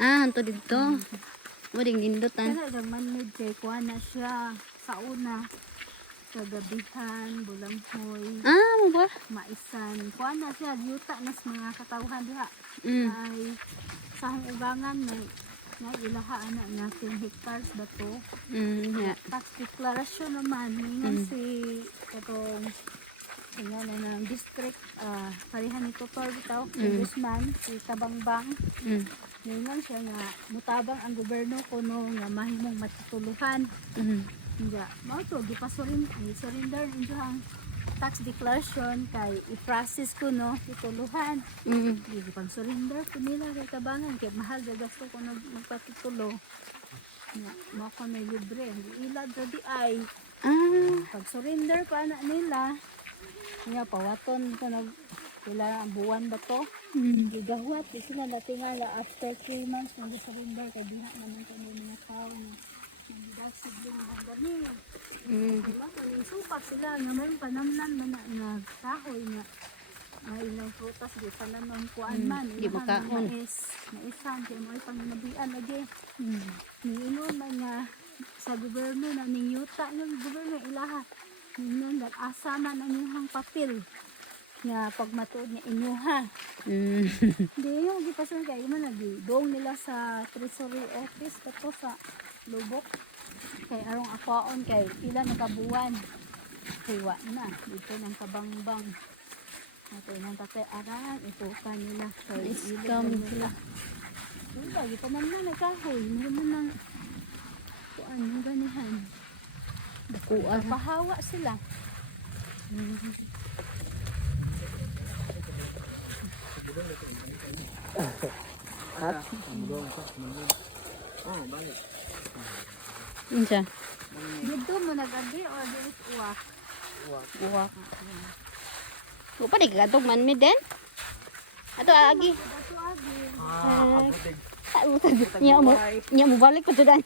Ah, hanto dito. Mo ding gindutan. Kaya man-made kay kuha na siya sa una. Kagabihan, bulamhoy, Ah, mo ba? maisan. Kuha na siya, yuta na sa mga katawhan diha. Mm. Ay, sa ugangan na ilaha anak na 10 hectares ba to. Yeah. Tax declaration naman, ngayon si katong tingnan na ng district, parihan ni Tutor bitaw, Guzman, si Tabangbang. Mm. Ngayon siya nga, mutabang ang gobyerno kuno nga mahimong matutuluhan. Nga, mao to surrender ninyo ang tax declaration kay i-process ko no tituluhan. Di pag surrender ko nila kay tabangan kay mahal ga gasto ko magpatitulo. Nga, mao ko na libre. Ang ilad ra di ay pag surrender pa na nila. Nga pawaton ko pila ang buwan ba to? Gigahwat di sila natingala after 3 months nang surrender kay diha naman kami mga tao nga wala pa rin supak sila nga mayroon panamnan man nga kahoy nga ilang prutas di pananon kuan man di makaon maisan kaya mo panginabian lagi niinon man nga sa gobyerno na ning yuta ng gobyerno ilaha ning asa man ang inyong papel nga pag matuod nga inyuha di yung gipasal kay man lagi dong nila sa treasury office kato sa lubok kay arong akwaon kay pila nakabuwan hiwa na dito ng kabangbang ito ng tatay aran ito kanila kay scam sila wala ito man na nagkahoy naman ng kuan yung ganihan dakuan pahawa sila Insa? dito mo nag-abi o dilis uwak Uwak. Upa di kagatog man mi den? Ato agi. ato agi Nya mo balik pa to dan.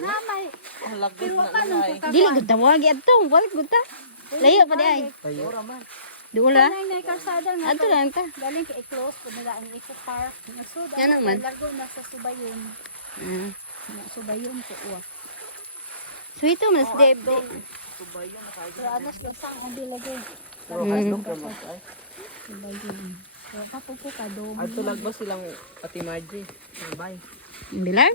namay pero paano ko Dili gud ta mo agi adto, balik gud ta. Layo pa di ay. Dula. Kanay na karsada nga Ato lang ta. galing kay close pud nila ang Eco Park nagsuda Yan naman. largo na sa Subayon na Subayon ko uwak Sweet mas de. pero anas lasang ang bilagay Subayon pero papupo ka do Ato lagbas silang pati Margie. Bye. Bilar?